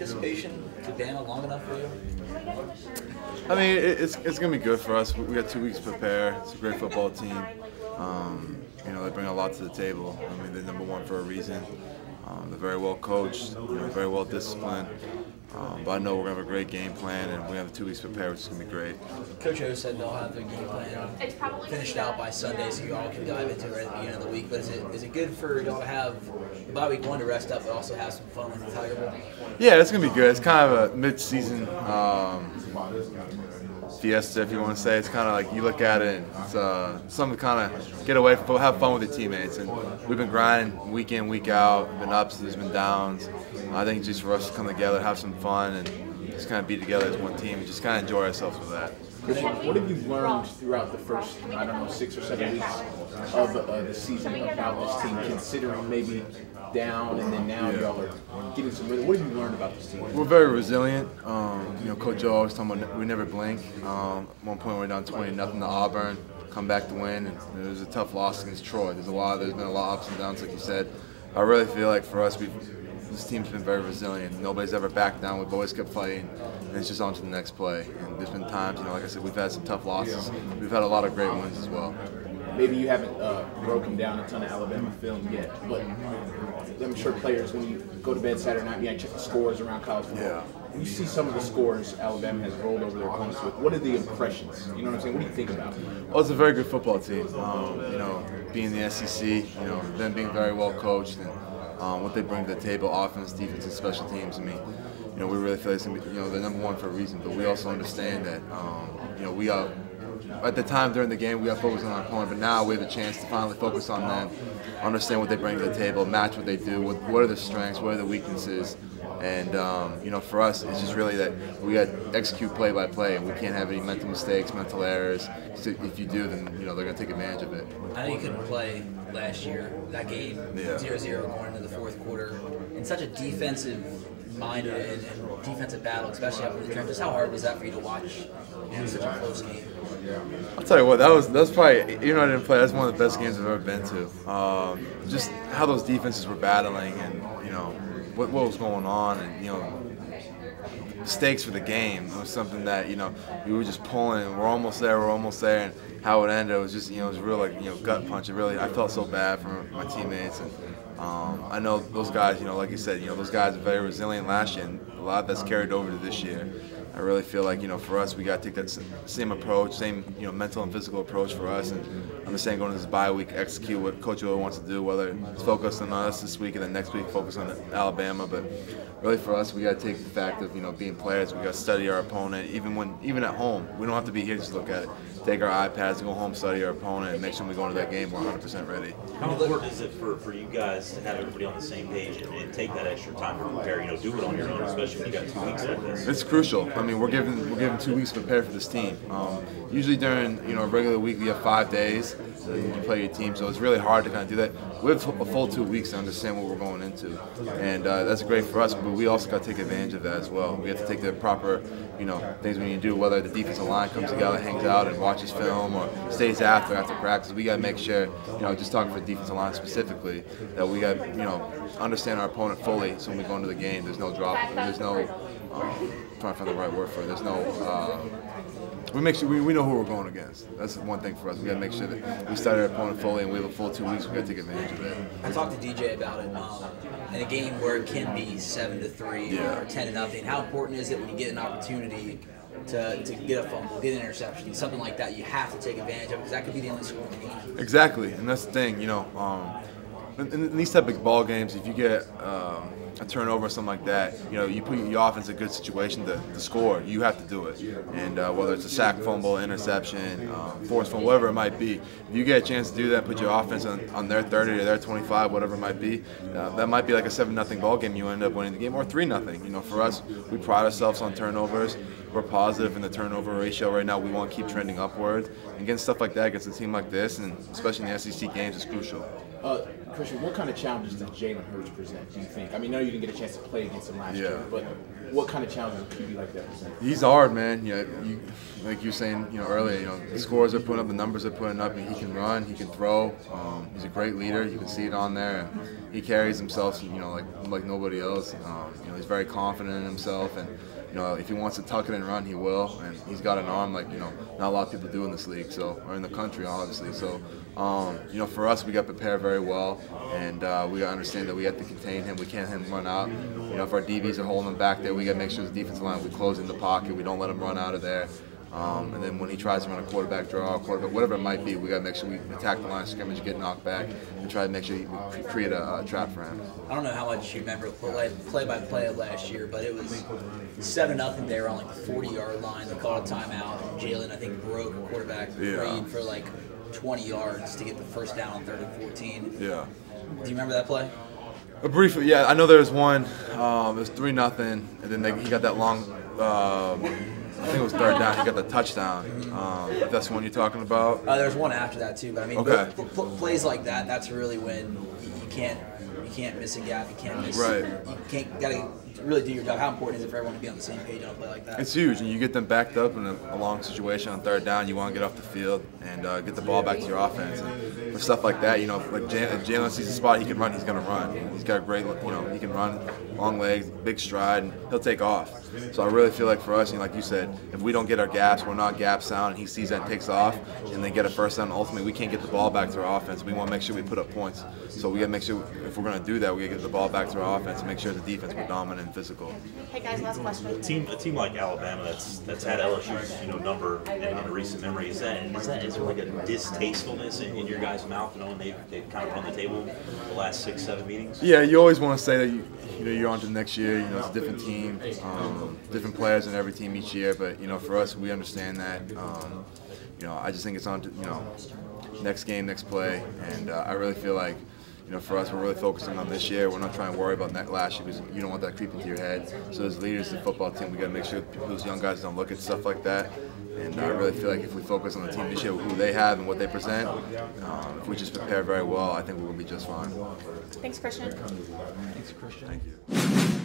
anticipation to Bama long enough for you? I mean, it's going to be good for us. We got 2 weeks to prepare. It's a great football team. They bring a lot to the table. I mean, they're #1 for a reason. They're very well coached, very well disciplined. But I know we're going to have a great game plan, and we have 2 weeks to prepare, which is going to be great. Coach O said they'll have their game plan finished out by Sunday, so you all can dive into it right at the beginning of the week. But is it good for y'all to have bye week 1 to rest up, but also have some fun with the Tiger Bowl? Yeah, it's going to be good. It's kind of a mid-season fiesta, if you want to say. It's kind of like you look at it, and it's something to kind of get away from, have fun with your teammates. And we've been grinding week in, week out. Been ups, there's been downs. I think just for us to come together, have some fun, and just kind of be together as one team and just kind of enjoy ourselves with that. What have you learned throughout the first, 6 or 7 weeks of the season about this team, considering maybe down and then now y'all are getting some rhythm? What have you learned about this team? We're very resilient. Coach O always talking about we never blink. At one point we were down 20-0 to Auburn, come back to win. And it was a tough loss against Troy. There's been a lot of ups and downs, like you said. I really feel like for us, this team's been very resilient. Nobody's ever backed down. We've always kept fighting, and it's just on to the next play. And there's been times, like I said, we've had some tough losses. We've had a lot of great wins as well. Maybe you haven't broken down a ton of Alabama film yet, but I'm sure players, when you go to bed Saturday night, you check the scores around college football. Yeah. You see some of the scores Alabama has rolled over their opponents with. What are the impressions? You know what I'm saying? What do you think about it? Well, it's a very good football team. Being the SEC, them being very well coached, and what they bring to the table, offense, defense, and special teams. I mean, we really feel like it's gonna be, they're #1 for a reason. But we also understand that, we are. At the time during the game, we got focused on our opponent, but now we have a chance to finally focus on them, understand what they bring to the table, match what they do, what are their strengths, what are the weaknesses, and for us, it's just really that we got to execute play by play, and we can't have any mental mistakes, mental errors. So if you do, then they're going to take advantage of it. I know you couldn't play last year. That game, 0-0 going into the fourth quarter, in such a defensive-minded and defensive battle, especially up in the trenches. How hard was that for you to watch in such a close game? I'll tell you what, that was probably, I didn't play, that's one of the best games I've ever been to. Just how those defenses were battling, and what was going on, and stakes for the game. It was something that we were just pulling, and we're almost there, and how it ended, it was just it was real gut punch. I felt so bad for my teammates, and I know those guys, like you said, those guys are very resilient last year, and a lot that's carried over to this year. I really feel like, for us, we got to take that same approach, same, mental and physical approach for us, and understand going into this bye week, execute what Coach O wants to do, whether it's focused on us this week and then next week focus on Alabama. But really for us, we got to take the fact of, being players. We got to study our opponent, even at home. We don't have to be here just to look at it. Take our iPads, go home, study our opponent, and make sure when we go into that game, we're 100% ready. How important is it for you guys to have everybody on the same page and take that extra time to prepare? Do it on your own, especially when you got 2 weeks like this. It's crucial. I mean, we're given 2 weeks to prepare for this team. Usually during a regular week, we have 5 days. You play your team, so it's really hard to kind of do that. We have a full 2 weeks to understand what we're going into, and that's great for us. But we also got to take advantage of that as well. We have to take the proper, things we need to do. Whether the defensive line comes together, hangs out, and watches film, or stays after practice. We got to make sure, just talking for the defensive line specifically, that we got, understand our opponent fully. So when we go into the game, there's no drop. There's no. Trying to find the right word for it. There's no. We make sure we know who we're going against. That's one thing for us. We got to make sure that we study our opponent fully, and we have a full 2 weeks. We got to take advantage of it. I talked to DJ about it. In a game where it can be 7-3 or 10-0, how important is it when you get an opportunity to get a fumble, get an interception, something like that? You have to take advantage of it because that could be the only score in the game. Exactly, and that's the thing. In these type of ball games, if you get a turnover or something like that, you put your offense in a good situation to score. You have to do it, and whether it's a sack, fumble, interception, forced fumble, whatever it might be, if you get a chance to do that, put your offense on their 30 or their 25, whatever it might be, that might be like a 7-0 ball game. You end up winning the game, or 3-0. For us, we pride ourselves on turnovers. We're positive in the turnover ratio right now. We want to keep trending upwards, and getting stuff like that against a team like this, and especially in the SEC games, is crucial. Christian, what kind of challenges does Jalen Hurts present, do you think? I mean, I know you didn't get a chance to play against him last year, but what kind of challenges does a QB like that present? He's hard, man. Like you were saying, earlier, the scores are putting up, the numbers are putting up, and he can run, he can throw. He's a great leader. You can see it on there. And he carries himself, like nobody else. He's very confident in himself, and if he wants to tuck it and run, he will. And he's got an arm like not a lot of people do in this league, or in the country, obviously. So. For us, we got prepared very well, and we got to understand that we have to contain him. We can't let him run out. If our DBs are holding him back there, we got to make sure the defensive line, we close in the pocket. We don't let him run out of there. And then when he tries to run a quarterback draw, whatever it might be, we got to make sure we attack the line of scrimmage, get knocked back, and try to make sure we create a trap for him. I don't know how much you remember play-by-play of last year, but it was 7-0. They were on like the 40-yard line. They called a timeout. Jalen, I think, broke a quarterback read for like 20 yards to get the first down on 3rd and 14. Yeah. Do you remember that play? Briefly, yeah. I know there was one. It was 3-0, and then he got that long. I think it was 3rd down. He got the touchdown. If that's the one you're talking about. There's one after that too, but I mean, plays like that. That's really when you can't miss a gap. You can't miss. Right. You gotta really do your job. How important is it for everyone to be on the same page on a play like that? It's huge, and you get them backed up in a long situation on 3rd down. You want to get off the field and get the ball back to your offense. And for stuff like that, like Jalen sees a spot he can run, he's going to run. He's got a great, he can run, long legs, big stride, and he'll take off. So I really feel like for us, like you said, if we don't get our gaps, we're not gap sound, and he sees that and takes off, and they get a first down, ultimately we can't get the ball back to our offense. We want to make sure we put up points. So we got to make sure if we're going to do that, we got to get the ball back to our offense and make sure the defense we're dominant and physical. Hey guys, last question. A team like Alabama that's had LSU's number in recent memory, is there like a distastefulness in your guys' mouth, knowing they've kind of run the table the last 6-7 meetings? Yeah, you always want to say that you're on to the next year. It's a different team, different players in every team each year. But for us, we understand that. I just think it's on to next game, next play, and I really feel like. For us, we're really focusing on this year. We're not trying to worry about last year because you don't want that creeping to your head. So as leaders of the football team, we got to make sure those young guys don't look at stuff like that. And I really feel like if we focus on the team this year, who they have and what they present, if we just prepare very well, I think we're going to be just fine. Thanks, Christian. Thanks, Christian. Thank you.